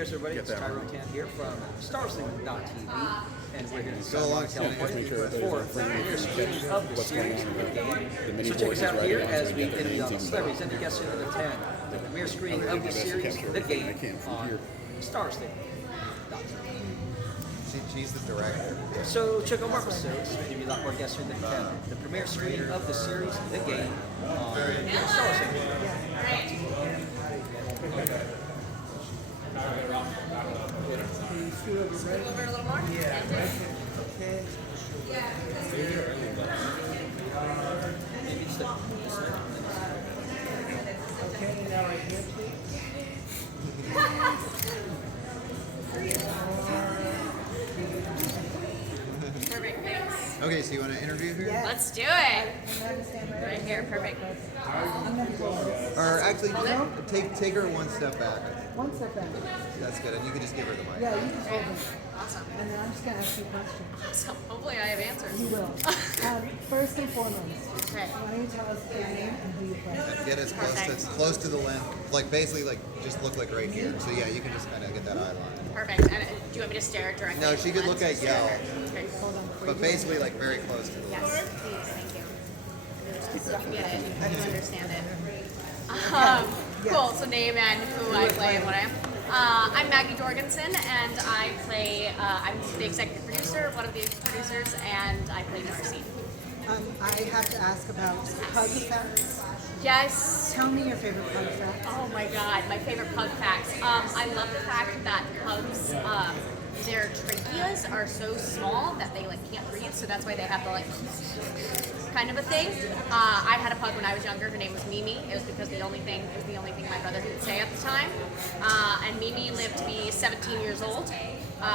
Here's everybody, it's Tyro Tan here from StarSing.tv, and we're here in Go along, California for the premiere screening of the series The Game. So check us out here as we interview all the celebrities and the guests here to attend the premiere screening of the series The Game on StarSing.tv. She's the director. So check out more episodes, maybe a lot more guests here to attend the premiere screening of the series The Game on StarSing. Scoot over a little more? Yeah. Okay. Okay, now right here, please. Perfect, thanks. Okay, so you want to interview her? Yes. Let's do it. Right here, perfect. Or actually, take her one step back. One step back. That's good, and you can just give her the mic. Yeah, you just hold it. Awesome. And then I'm just going to ask you questions. So hopefully I have answers. You will. First and foremost, Okay. why don't you tell us your name and who you play? And get as close to the lens, like basically like just look like right here. So yeah, you can just kind of get that eye line. Perfect. And do you want me to stare directly? No, she could look at Yell, Okay. Hold on. but basically like very close to the lens. Yes, please, thank you. So you get it, you understand it. Cool, so name and who I play and what I am. I'm Maggie Jorgenson, and I play, I'm the executive producer, one of the producers, and I play Darcy. I have to ask about pug facts. Yes. Tell me your favorite pug fact. Oh my god, my favorite pug facts. I love the fact that pugs, their tracheas are so small that they like can't breathe, so that's why they have the like kind of a thing. I had a pug when I was younger. Her name was Mimi. It was because it was the only thing my brother could say at the time. And Mimi lived to be 17 years old.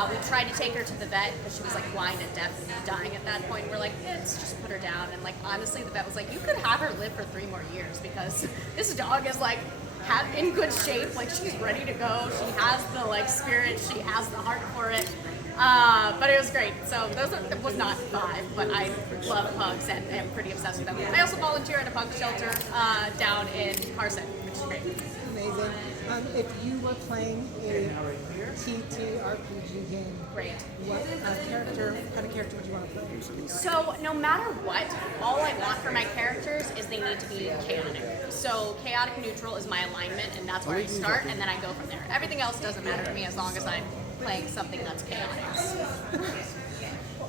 We tried to take her to the vet because she was like blind and deaf and dying at that point. We're like, let's just put her down. And like honestly, the vet was like, you could have her live for 3 more years because this dog is like in good shape. Like she's ready to go. She has the like spirit. She has the heart for it. But it was great. So it was not 5, but I love pugs and am pretty obsessed with them. I also volunteer at a pug shelter down in Carson, which is great. Amazing. If you were playing a TTRPG game, Great. what kind of character would you want to play? So no matter what, all I want for my characters is they need to be chaotic. So chaotic neutral is my alignment, and that's where I start, and then I go from there. Everything else doesn't matter to me as long as I'm playing something that's chaotic.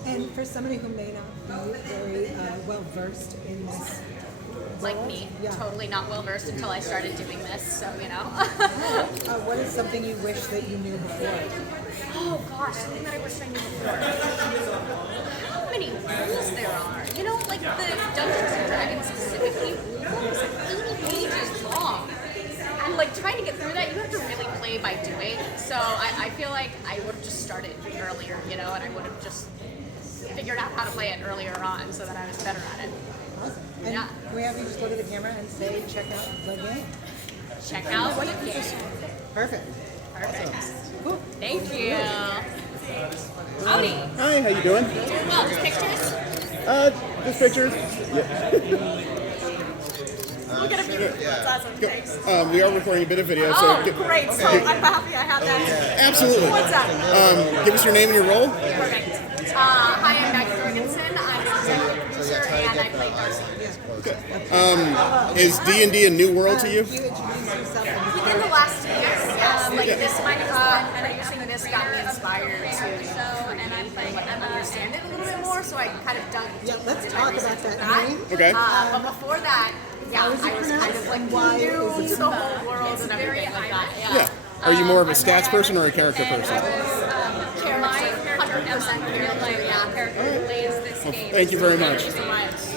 And for somebody who may not be very well versed in this, Like me, yeah. totally not well versed until I started doing this, so you know. What is something you wish that you knew before? Oh gosh, something that I wish I knew before. How many rules there are? You know, like the Dungeons and Dragons specifically, rules like 80 pages long. And like trying to get through that, you have to really play by doing. So I feel like I would have just started earlier, you know, and I would have just figured out how to play it earlier on so that I was better at it. Awesome. And Yeah. can we have you just look at the camera and say, check out the game? Check out the game. Perfect. Perfect. Cool. Thank you. Howdy. Hi, how you doing? Doing well. Just pictures? Just pictures. We'll get a few. That's awesome. Thanks. We are recording a bit of video, Oh, so great. So I'm happy I have that. absolutely. What's up? Give us your name and your role. Perfect. Hi, I'm Maggie Jorgensen. I'm an executive producer, and I play Darcy. Is D&D a new world to you? You introduce yourself and In the last year, like this might producing this got me inspired to show, and I'm playing and understand it a little bit more, so I kind of dug let's did talk my about research with that name. Okay. But before that, I was kind of like Why new is it to the whole world and everything like that. Yeah. Are you more of a stats person or a character person? My 100% character who plays this game. Thank you very much.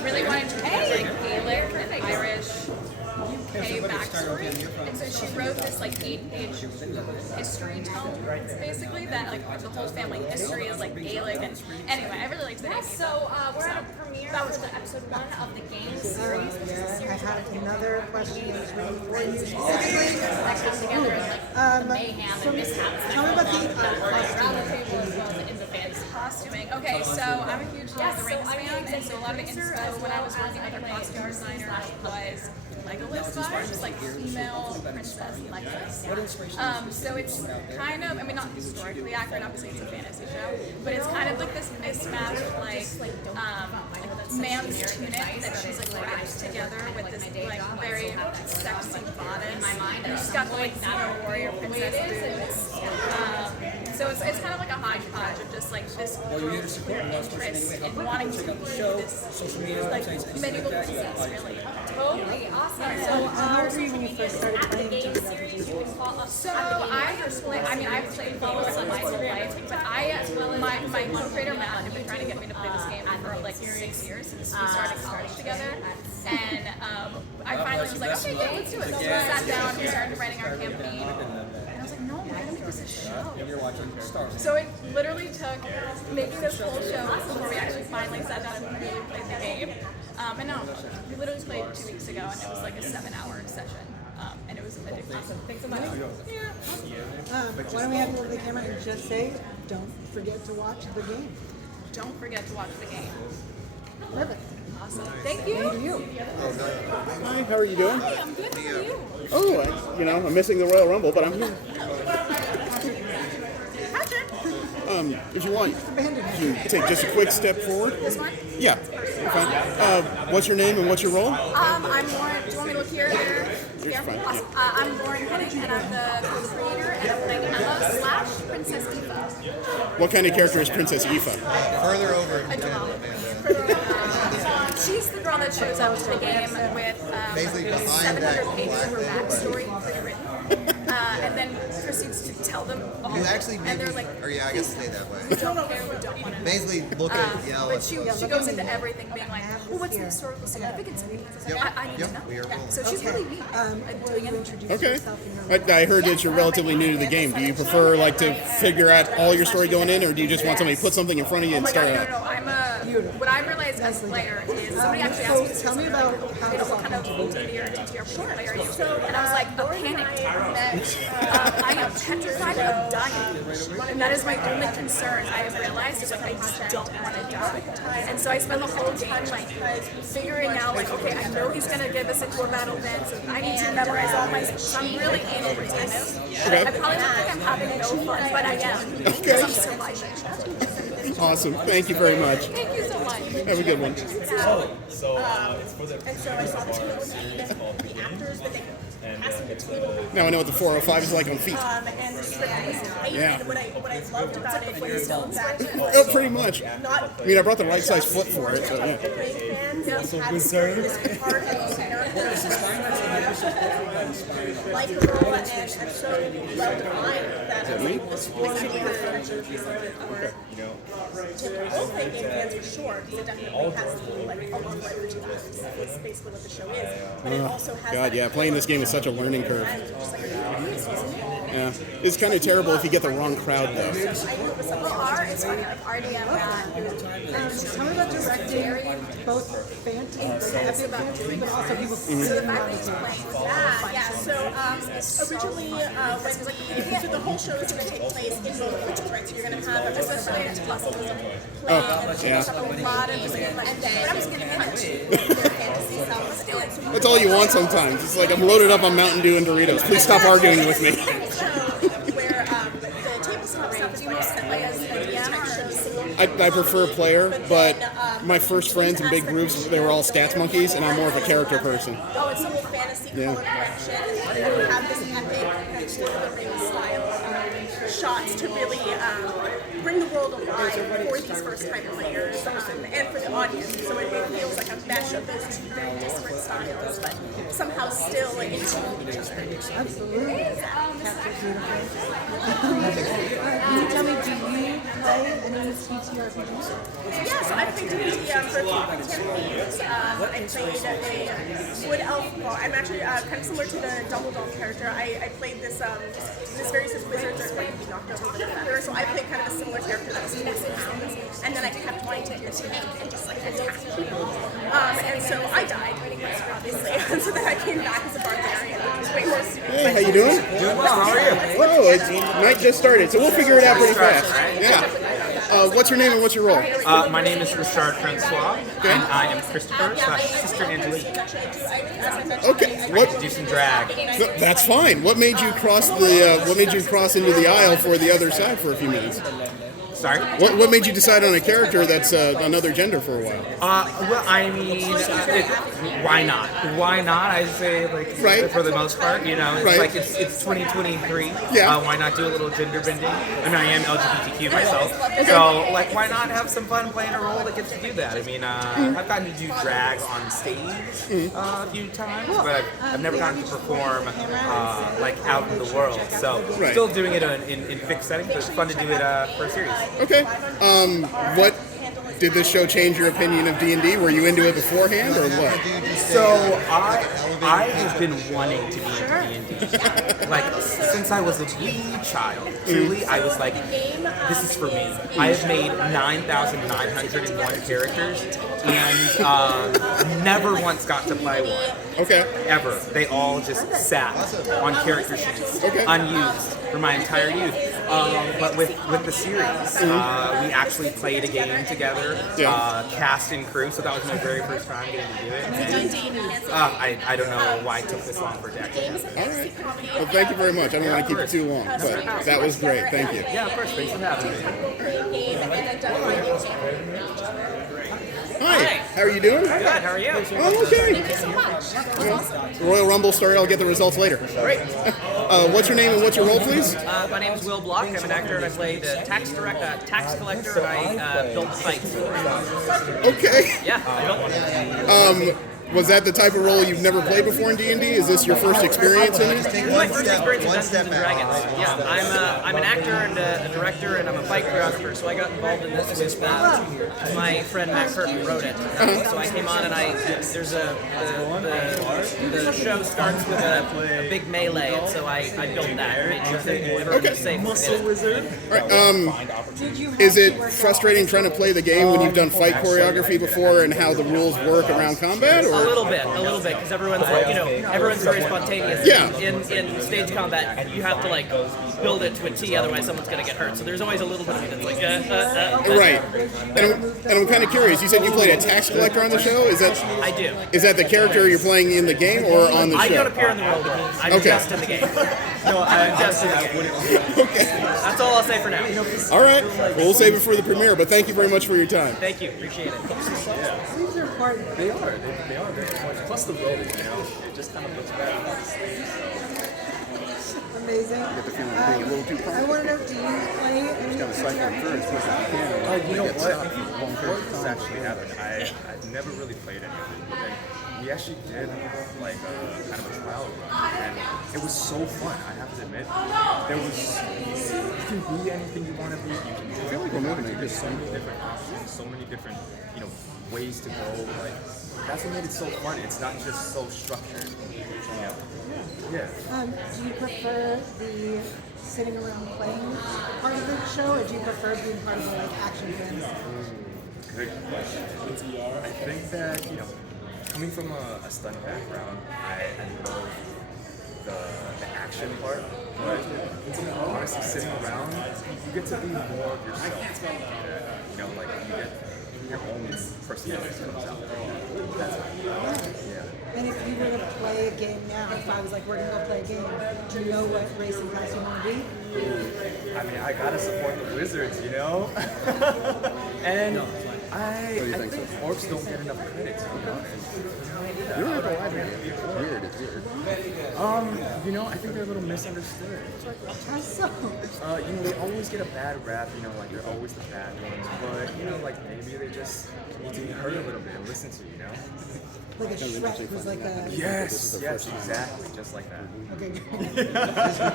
Really wanted to play like Gaelic, Irish, UK backstory. And so she wrote this like 8-page history tome, basically, that like the whole family history is like Gaelic. And anyway, I really liked the name. So we're at a premiere. That was the episode 1 of the game series. I have another question that was written for you. That comes together as like mayhem and mishaps. Tell me about the around the table as well as in the fantasy costuming. Okay. Okay, so I'm a huge Lord of the Rings fan, and so a lot of the inspo when I was working with a costume designer was Legolas vibes, just like female princess Legolas. So it's kind of, I mean, not historically accurate, obviously it's a fantasy show, but it's kind of like this mismatch of like man's tunic that she's like wrapped together with this like very sexy bodice. And she's got the like warrior princess boots. So it's kind of like a hodgepodge of just like this queer interest in wanting to be this like medieval princess, really. Totally awesome. So how old were you when you first started playing Game D&D? series you can follow. So I've played Follow my whole life, but my co-creator Matt had been trying to get me to play this game for like 6 years since we started college together, and I finally was like, okay, yeah, let's do it. So we sat down, we started writing our campaign, and I was like, no, we're gonna make this a show. So it literally took making this whole show before we actually finally sat down and really played the game. And no, we literally played 2 weeks ago, and it was like a 7-hour session, and it was addicting. Awesome. Thanks so much. Why don't we have you over the camera and just say, don't forget to watch the game. Don't forget to watch the game. Perfect. Awesome. Thank you. Thank you. Hi, how are you doing? Hey, I'm good. How are you? Oh, I'm missing the Royal Rumble, but I'm here. If you want, you take just a quick step forward. This one? Yeah, fine. What's your name and what's your role? I'm Lauren. Do you want me to look here? You're fine, Awesome. I'm Lauren Henning, and I'm the co-creator, and I'm playing Ella / Princess Eva. What kind of character is Princess Aoife? Further over. She's the girl that shows up to the game with Basically behind 700 that pages of her black backstory pre-written. And then proceeds to tell them all. You actually and maybe, they're like, or yeah, I guess stay that way. we don't care, we don't want to know. Basically, look at yell. But she goes into everything being like, well, what's the historical significance of these? I need to know. We are rolling. So she's really neat. Will you introduce Okay. yourself and your I heard that you're relatively new to the game. Do you prefer to figure out all your story going in, or do you just want somebody to put something in front of you Oh and my start God, out? no. What I realized as a player is somebody actually asked me this. Tell me about how What kind of OTD or TTR player are you? And I was like, a panicked wreck. I am petrified of dying. And that is my only concern. I have realized is I just don't want to die. And so I spend the whole time figuring out okay, I know he's going to get us into a battle then, so I need to memorize all my skills. So I'm really anal retentive. I probably look like I'm having no fun, but I am. Because I'm surviving. Awesome. Thank you very much. Thank you so much. Have a good one. And so I saw the table with the actors, but they passing the table. Now I know what the 405 is like on feet. And the script was tight. Yeah. And what I loved about it was back Oh, pretty much. not I mean, I brought the right size foot for it, so yeah. fans this part of the character likable and so well defined that I was like, this was really good for typical play game fans for sure, because it definitely has like a long flavor to that. It's basically what the show is. But it also has God, that yeah, playing this game is such a learning curve. just like a Yeah, it's kind of terrible if you get the wrong crowd, though. Well, it's funny, like RDM Tell me about directing both fantasy, epic fantasy, but also people So the fact that he's singing playing with originally, so the whole show is going to take place in both cultures, right? So you're going to have especially it's possible to play Yeah. a lot of different and then I was getting fantasy stuff. That's all you want sometimes. It's like I'm loaded up on Mountain Dew and Doritos. Please stop arguing with me. where the tabletop stuff is most play as shows. I prefer player, but my first friends in big groups, they were all stats monkeys, and I'm more of a character person. Oh, it's a whole fantasy color correction, and you have this epic Lord of the Rings style shots to really bring the world alive for these first-time players and for the audience. So it feels like a mesh of those two very disparate styles, but somehow still in tune with each other. Absolutely. Can you tell me, do you play any TTRPGs? Yeah, so I played D&D for 10 years. I played a wood elf. Well, I'm actually kind of similar to the dwindled character. I played this very wizards are going to be knocked over with a feather, so I played kind of a similar character that was messing around. And then I kept wanting to be a tank and just like attack people. And so I died, obviously. And so then I came back as a barbarian, which was way more suited. Hey, how you doing? Doing well, how are you? Whoa, it's night just started, so we'll figure it out pretty fast. Yeah. What's your name and what's your role? My name is Réchard François, and I am Christopher / Sister Angelique. Okay. I get to do some drag. That's fine. What made you cross into the aisle for the other side for a few minutes? Sorry? What made you decide on a character that's another gender for a while? Well, I mean, why not? Why not? I say, like, Right. for the most part, you know, it's Right. like it's 2023. Yeah. Why not do a little gender bending? I mean, I am LGBTQ myself, so like, why not have some fun playing a role that gets to do that? I mean, I've gotten to do drag on stage a few times, but I've never gotten to perform like out in the world. So Right. still doing it in fixed settings, but it's fun to do it for a series. Okay. What did this show change your opinion of D&D? Were you into it beforehand or what? So I have been wanting to be into D&D. Like, since I was a wee child. Truly, I was like, this is for me. I have made 9,901 characters and never once got to play one. Okay. Ever. They all just sat on character sheets, unused for my entire youth. But with the series, we actually played a game together, cast and crew, so that was my very first time getting to do it. I don't know why it took this long for Jack. All right. Well, thank you very much. I don't want to keep it too long, but that was great. Thank you. Yeah, of course. Thanks for having me. Hi. How are you doing? Good. How are you? Oh, okay. Thank you so much. Royal Rumble story. I'll get the results later. Great. What's your name and what's your role, please? My name is Will Block. I'm an actor, and I played tax collector, and I built fights. Okay. Yeah, I built one. Was that the type of role you've never played before in D&D? Is this your first experience in it? This is my first experience in Dungeons and Dragons. Yeah, I'm an actor and a director, and I'm a fight choreographer. So I got involved in this with my friend Matt Curtin wrote it. So I came on, and the show starts with a big melee, and so I built that and made sure that everyone was safe. Muscle wizard. Is it frustrating trying to play the game when you've done fight choreography before and how the rules work around combat? Or? A little bit, because everyone's like, everyone's very spontaneous. Yeah. In stage combat, you have to like build it to a T, otherwise someone's gonna get hurt. So there's always a little bit of it that's like, Right. And I'm kind of curious. You said you played a tax collector on the show. I do. Is that the character you're playing in the game or on the show? I don't appear in the world. I'm just in the game. No, I'm just in the game. Okay. That's all I'll say for now. All right. Well, we'll save it for the premiere. But thank you very much for your time. Thank you. Appreciate it. These are important. They are very important. Plus the role, it just kind of looks bad. Amazing. I want to know, do you play any You know what? What has actually happened? I've never really played anything, but then we actually did like kind of a trial run, and it was so fun. I have to admit, you can be anything you want to be. You can do. I feel like we're moving. There's so many different options, so many different ways to go. Like that's what made it so fun. It's not just so structured. Yeah. do you prefer the sitting around playing part of the show, or do you prefer being part of the action films? Good question. I think that, coming from a stunt background, I love the action part, but honestly, sitting around, you get to be more of yourself. Like you get your own personality comes out. And if you were to play a game now, if I was like, we're going to go play a game, do you know what race and class you want to be? I mean, I gotta support the Wizards, and I think orcs don't get enough credit, to be honest. You're at the library. It's weird. I think they're a little misunderstood. How so? They always get a bad rap, like they're always the bad ones, but, like maybe they just need to be heard a little bit and listened to, Like a Shrek was like a... Yes, exactly, just like that. Okay.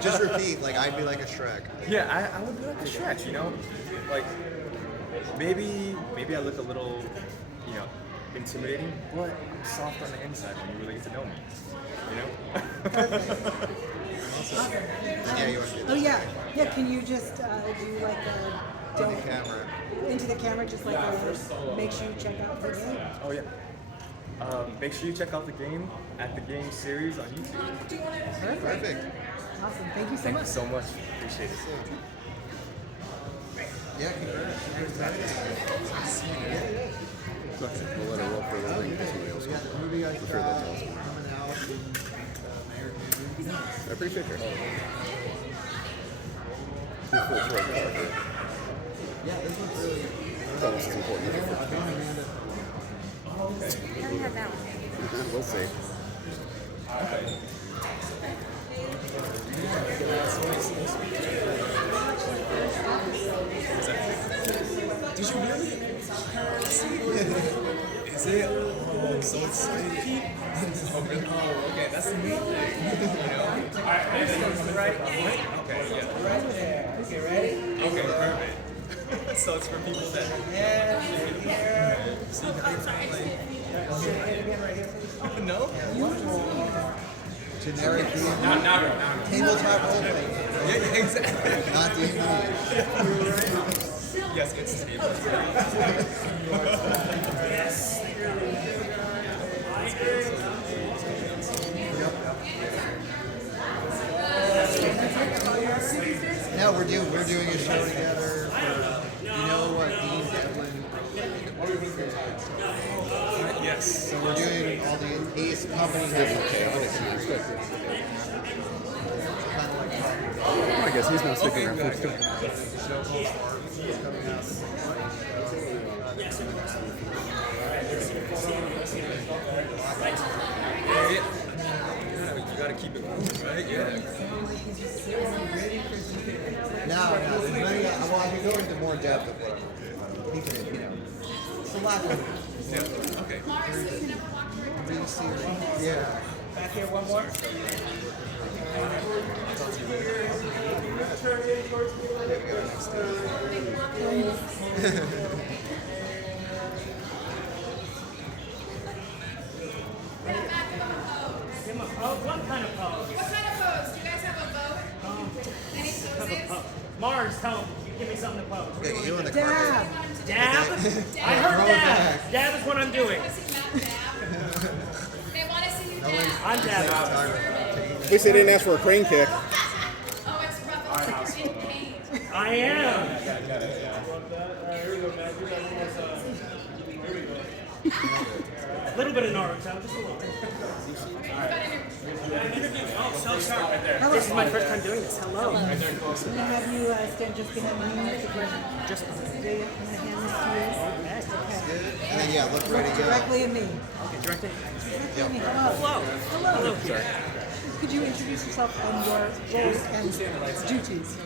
Just repeat, like I'd be like a Shrek. Yeah, I would be like a Shrek, like maybe I look a little, intimidating, but I'm soft on the inside when you really get to know me, Yeah, you want to do Oh yeah. Yeah, can you just do like a... the camera. Into the camera, just like a... Make sure you check out the game. Oh yeah. Make sure you check out the game at the Game series on YouTube. Perfect. Awesome. Thank you so Thank much. you so much. Appreciate it. Yeah, congrats. We'll let her roll for a little bit. Somebody else will. I'm sure they'll tell us more. I appreciate your help. Full throat character. Yeah, this one's really. Tell us it's important. We'll see. Did you really? Is it? Oh, I'm so excited. Oh, okay, that's the main thing. Alright, right? Okay, yeah. Okay, ready? Okay, perfect. So it's for people that. See, no? Generic theme. Not Tabletop role playing. Yeah, exactly. Not D&D. Yes, it's table. Now we're doing a show together. You know what Dean Devlin? Yes. So we're doing all the Ace Company has I guess he's not sticking around for it. You gotta keep it moving, right? Yeah. No, there's many. Well, I can go into more depth of what people, it's a lot of Okay. really serious. Yeah. Back here, one more. What kind of pose? What kind of pose? Do you guys have a vote? Any poses? Mars, tell him. Give me something to pose. Okay, you in the Dab. carpet. Dab? I heard Throw it dab. back. Dab is what I'm doing. Want to see Matt dab? They want to see you dab. I'm dabbing. At least they didn't ask for a crane kick. Oh, it's rough. It's in pain. I am. A little bit of Naruto, just a little bit. Oh, so sorry. This is my first time doing this. Hello. I'm going to have you stand just behind me. Just I'm going to hand this to you. okay. And then yeah, look ready to go. Directly at me. Okay, directly. Yep. Hello. Hello. Sorry. Could you introduce yourself and your roles and duties?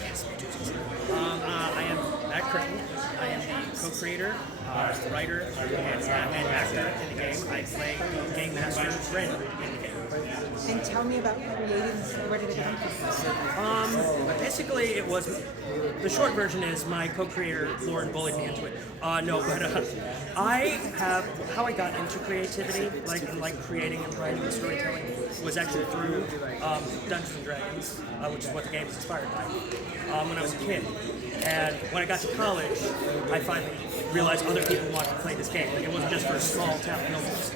Yes, my duties. I am Matt Curtin. I am the co-creator, writer, and actor in the game. I play Game Master Brandon in the game. And tell me about creating this. Where did it come from? Basically, it was the short version is my co-creator Lauren bullied me into it. I have how I got into creativity, like creating and writing and storytelling, was actually through Dungeons and Dragons, which is what the game is inspired by. When I was a kid, and when I got to college, I finally realized other people wanted to play this game. Like, it wasn't just for small town nobles.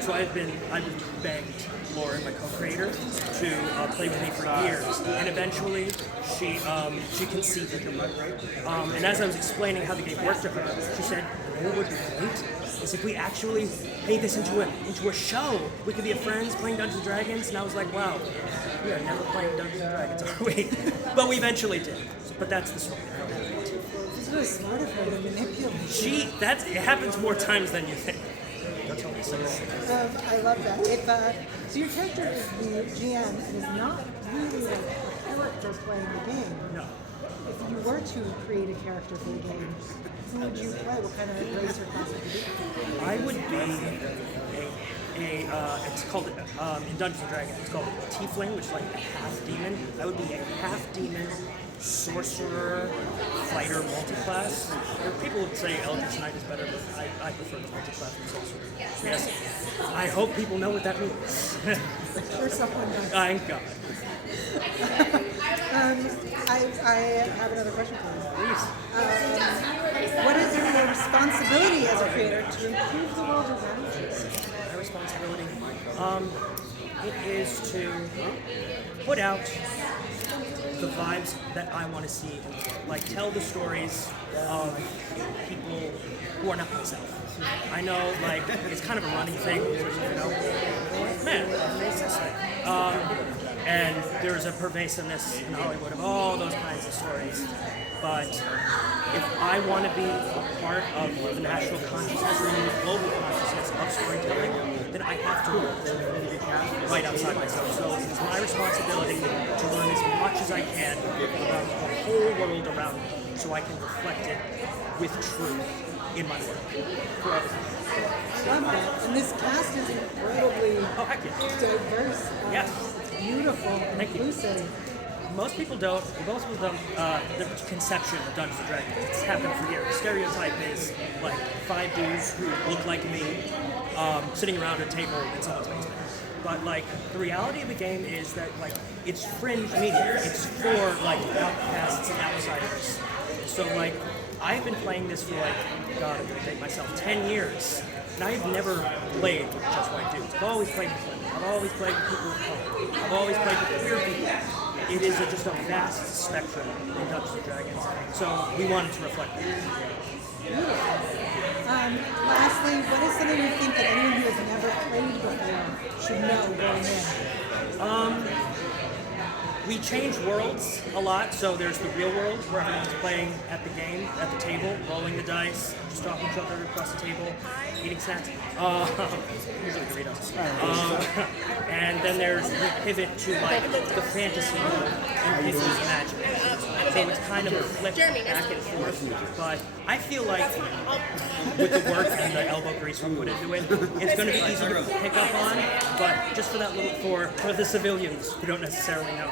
So I've been begged Lauren, my co-creator, to play with me for years, and eventually she conceived it. And as I was explaining how the game worked to her, she said, "What would be great is if we actually made this into a show. We could be friends playing Dungeons and Dragons." And I was like, "Wow, we are never playing Dungeons and Dragons, are we?" But we eventually did. But that's the story. It's really smart of her to manipulate. It happens more times than you think. I love that. So your character is the GM and is not really a character playing the game. No. If you were to create a character for the game, who would you play? What kind of race or class would you be? I would be it's called in Dungeons and Dragons. It's called a tiefling, which is like a half demon. I would be a half demon sorcerer, fighter, multi-class. People would say Eldritch Knight is better, but I prefer the multi-class and sorcerer. Yes. I hope people know what that means. Sure, someone does. Thank God. I have another question for you. Please. What is your responsibility as a creator to improve the world around you? My responsibility, it is to put out the vibes that I want to see in the world. Like, tell the stories of people who are not myself. I know, like, it's kind of a running thing, you know, man, racist thing. And there's a pervasiveness in Hollywood of all those kinds of stories. But if I want to be a part of the national consciousness or the global consciousness of storytelling, then I have to right outside myself. So it's my responsibility to learn as much as I can about the whole world around me so I can reflect it with truth in my work. Love that. And this cast is incredibly diverse. Yes. It's beautiful and inclusive. Most people don't, the conception of Dungeons & Dragons, it's happened for years. Stereotype is like 5 dudes who look like me sitting around a table in someone's basement. But like the reality of the game is that like it's fringe media. It's for like outcasts and outsiders. So like I've been playing this for like, God, I'm gonna date myself, 10 years. And I've never played with just white dudes. I've always played with women. I've always played with people of color. I've always played with queer people. It is just a vast spectrum in Dungeons & Dragons, so we wanted to reflect that. Lastly, what is something you think that anyone who has never played before should know going in? We change worlds a lot, so there's the real world where everyone's playing at the game, at the table, rolling the dice, just talking to each other across the table, eating snacks, usually Doritos. And then there's the pivot to like the fantasy world and people's imagination. So it's kind of a flip back and forth, but I feel like with the work and the elbow grease we put into it, it's going to be easy to pick up on, but just for that little, for the civilians who don't necessarily know,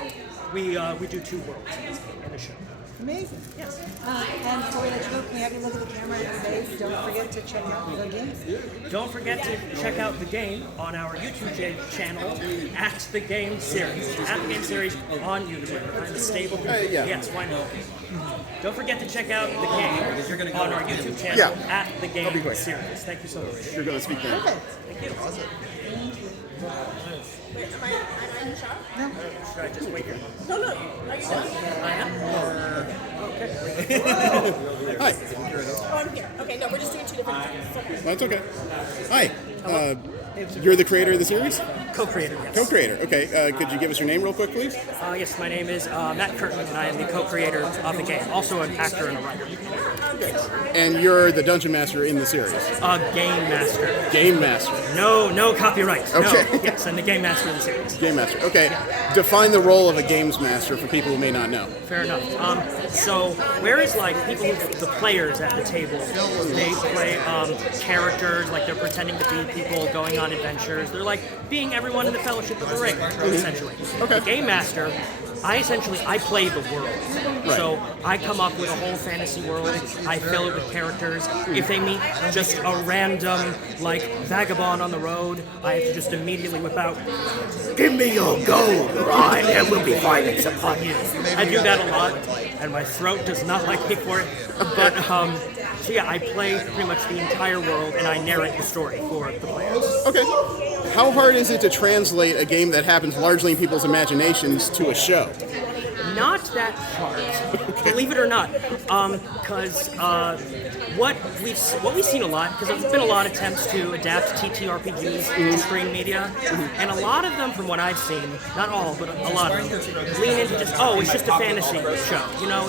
we do 2 worlds in the show. Amazing. Yes. And before we let you go, can we have you look at the camera and say, don't forget to check out the game? Don't forget to check out the game on our YouTube channel at the Game Series. At the Game Series on YouTube. I'm stable. Yes, why not? Don't forget to check out the game on our YouTube channel at the Game Series. Thank you so much. You're going to speak now. Perfect. Thank you. Awesome. Thank you. Wait, am I in the shot? No. Should I just wait here? No. Are you done? I am? Okay. Hi. Oh, I'm here. Okay, no, we're just doing 2 different things. Okay. That's okay. Hi. You're the creator of the series? Co-creator, yes. Co-creator. Okay. Could you give us your name real quick, please? Yes, my name is Matt Curtin, and I am the co-creator of the game. Also an actor and a writer. And you're the dungeon master in the series? Game master. Game master. No copyright. Okay. No. Yes, I'm the game master of the series. Game master. Okay. Define the role of a games master for people who may not know. Fair enough. So whereas like people, the players at the table, they play characters, like they're pretending to be people going on adventures. They're like being everyone in the Fellowship of the Ring, essentially. Okay. The game master, I play the world. Right. So I come up with a whole fantasy world. I fill it with characters. If they meet just a random, like, vagabond on the road, I have to just immediately whip out, "Give me your gold, right? There will be violence upon you." I do that a lot, and my throat does not like me for it. But, so yeah, I play pretty much the entire world, and I narrate the story for the players. Okay. How hard is it to translate a game that happens largely in people's imaginations to a show? Not that hard, believe it or not, because what we've seen a lot, because there's been a lot of attempts to adapt TTRPGs to screen media, and a lot of them, from what I've seen, not all, but a lot of them, lean into just, it's just a fantasy show. You know,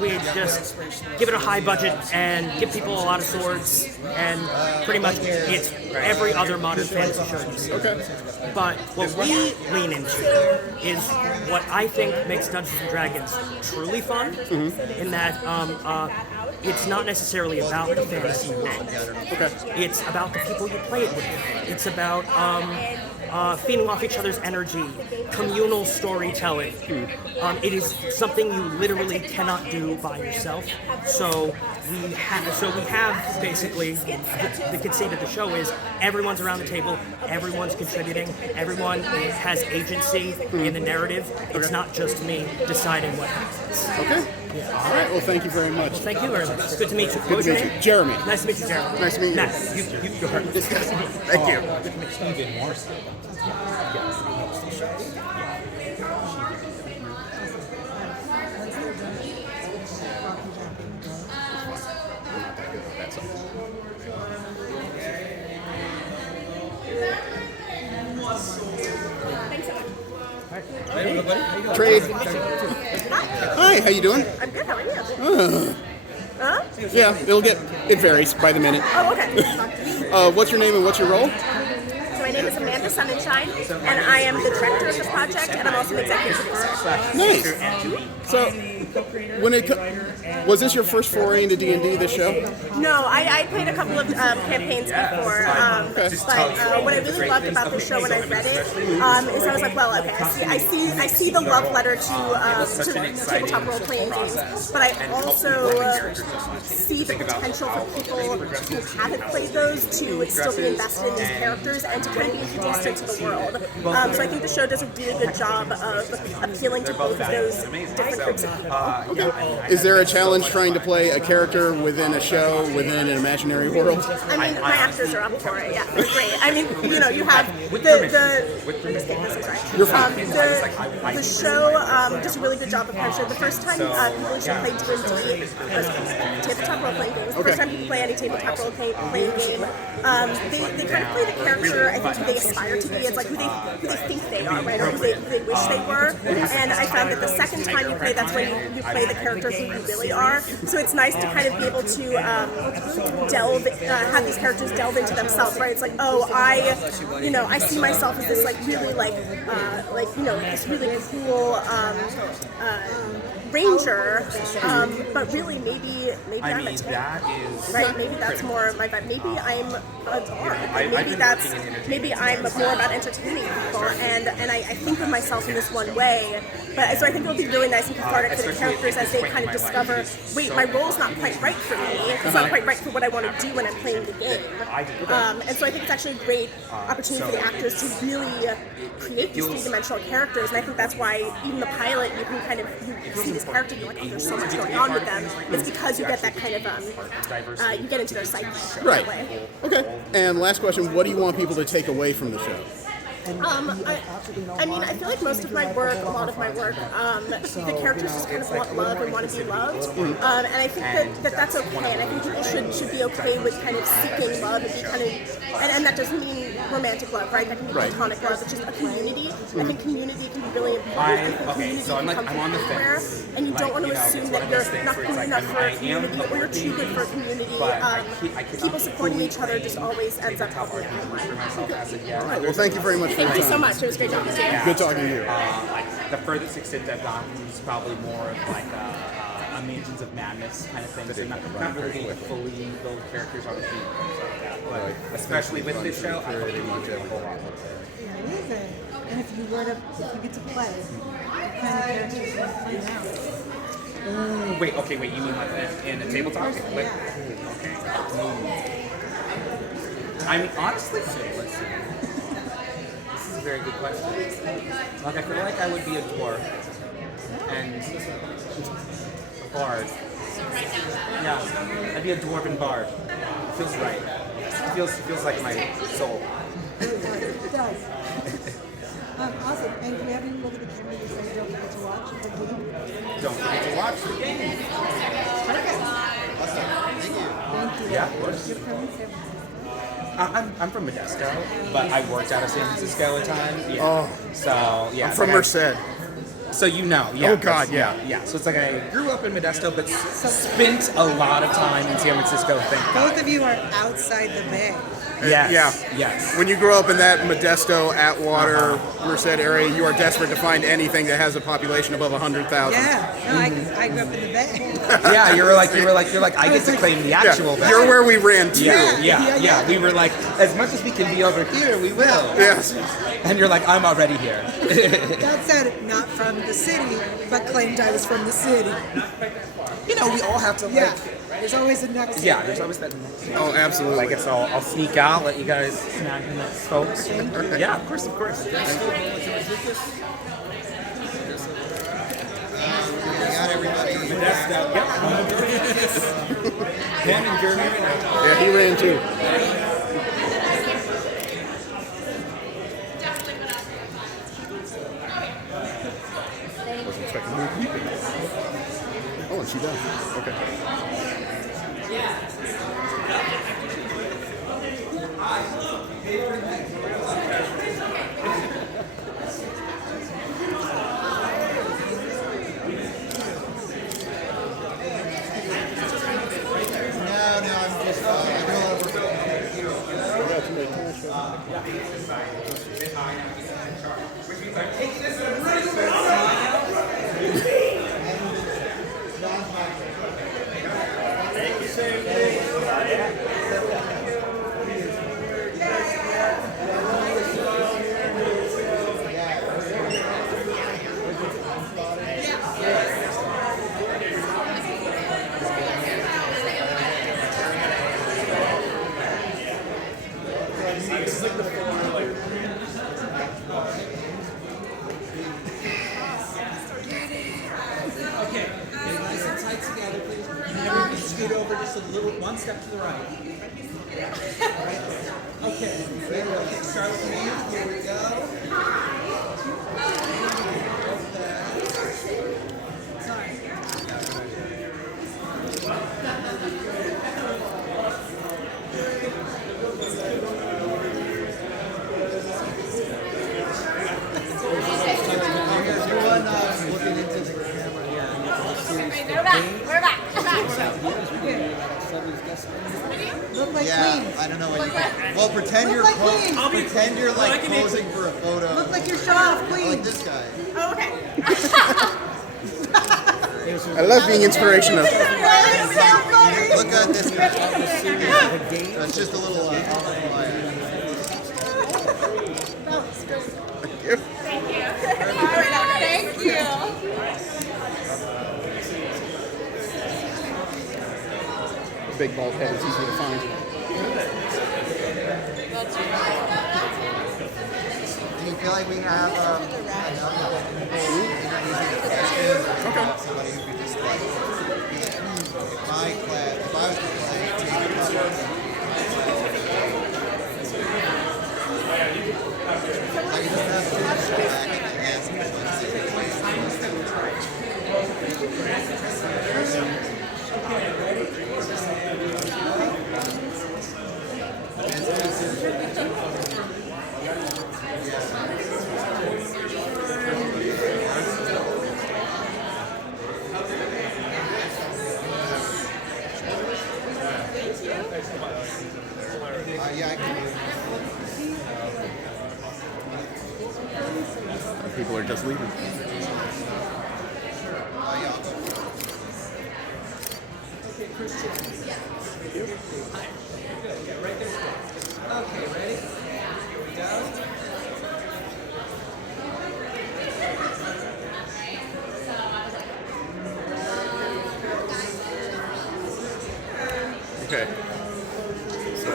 we just give it a high budget and give people a lot of swords, and pretty much it's every other modern fantasy show you see. Okay. But what we lean into is what I think makes Dungeons & Dragons truly fun, in that it's not necessarily about the fantasy world. Okay. It's about the people you play it with. It's about feeding off each other's energy, communal storytelling. It is something you literally cannot do by yourself. So we have basically the conceit of the show is everyone's around the table, everyone's contributing, everyone has agency in the narrative. It's not just me deciding what happens. Okay. Yeah. All right. Well, thank you very much. Thank you very much. It's good to meet you. Good to meet you. Jeremy. Nice to meet you, Jeremy. Nice to meet you. Matt, you go ahead. Thank you. Even more so. Trade. Hi, how you doing? I'm good. How are you? Huh? Yeah, it varies by the minute. Oh, okay. What's your name and what's your role? So my name is Amanda Sonnenschein, and I am the director of the project, and I'm also an executive producer. Nice. So, was this your first foray into D&D, this show? No, I played a couple of campaigns before, but what I really loved about the show when I read it is I was like, well, okay, I see the love letter to tabletop role-playing games, but I also see the potential for people who haven't played those to still be invested in these characters and to kind of be introduced into the world. So I think the show does a really good job of appealing to both of those different groups of people. Is there a challenge trying to play a character within a show, within an imaginary world? I mean, my actors are up for it. Yeah, they're great. I mean, you have the show does a really good job of capturing. The first time people should play D&D, tabletop role-playing games. The first time people play any tabletop role-playing game, they kind of play the character. I think who they aspire to be. It's like who they think they are, right, or who they wish they were. And I found that the second time you play, that's when you play the character who you really are. So it's nice to kind of be able to have these characters delve into themselves, right? It's like, oh, I see myself as this really this really cool ranger, but really maybe I'm a tank, right? Maybe that's more my vibe. Maybe I'm a dwarf. Maybe I'm more about entertaining people, and I think of myself in this one way. But so I think it'll be really nice and cathartic for the characters as they kind of discover, wait, my role's not quite right for me. It's not quite right for what I want to do when I'm playing the game. And so I think it's actually a great opportunity for the actors to really create these three-dimensional characters. And I think that's why even the pilot, you can kind of you see this character, you're like, oh, there's so much going on with them. It's because you get that kind of you get into their psyche. Right. Okay. And last question: what do you want people to take away from the show? I mean, I feel like most of my work, a lot of my work, the characters just kind of want love and want to be loved, and I think that's okay, and I think people should be okay with kind of seeking love and be kind of, and that doesn't mean romantic love, right? That can be platonic love, it's just a community. I think community can be really important. So I'm on the fence. And you don't want to assume that you're not good enough for a community or you're too good for a community. People supporting each other just always ends up helping everyone. All right, well, thank you very much. Thank you so much. It was great talking to you. Good talking to you. Like the furthest extent I've gotten is probably more of like a Mansions of Madness kind of thing. So not really getting to fully build characters on the team. But especially with this show, I hope you want to do a whole lot more. Yeah, it is it. And if you get to play, what kind of characters you want to play now? Wait, you mean like in a tabletop? Like, okay. I mean, honestly, let's see. This is a very good question. Like, I feel like I would be a dwarf and a bard. Yeah, I'd be a dwarven bard. It feels right. It feels like my soul. It does. Awesome. And do you have any look at the camera to say don't forget to watch the game? Don't forget to watch the game. Perfect. Awesome. Thank you. Yeah, of course. You're from San Francisco. I'm from Modesto, but I worked out of San Francisco a time. Yeah. Oh. So, yeah. I'm from Merced. So you know, yeah. Oh God, yeah. Yeah. So it's like I grew up in Modesto, but spent a lot of time in San Francisco. Both of you are outside the Bay. Yes. Yeah. Yes. When you grow up in that Modesto, Atwater, Merced area, you are desperate to find anything that has a population above 100,000. Yeah. No, I grew up in the Bay. Yeah. You're like I get to claim the actual Bay. You're where we ran to. Yeah. We were like, as much as we can be over here, we will. Yes. And you're like, I'm already here. That said, not from the city, but claimed I was from the city. You know, we all have to There's always a next. Yeah, there's always that. Oh, absolutely. I guess I'll sneak out, let you guys snag the next folks. Yeah, of course. We got everybody. Henning, Jeremy. Yeah, he ran too. Wasn't expecting more people. Oh, and she does. Okay. Okay, get nice and tight together, please. And everybody scoot over just a little, one step to the right. Right. Okay, ready? Okay, start with me. Here we go. Everyone looking into the camera here. We're back. Look like Yeah, queens. I don't know what you can. Well, pretend you're like queens. pretend you're like posing for a photo. Look like you're showing off Like queens. this guy. Oh, okay. I love being inspirational. Look at this guy. That's just a little outlier. Thank you. Big bald head is easy to find. Do you feel like we have enough people introducing the questions? Or do you have somebody who could just like, be like, if I was to play tabletop, I could just have someone sit back and like ask yeah, I can. People are just leaving. Okay, ready? Here we go. Okay. So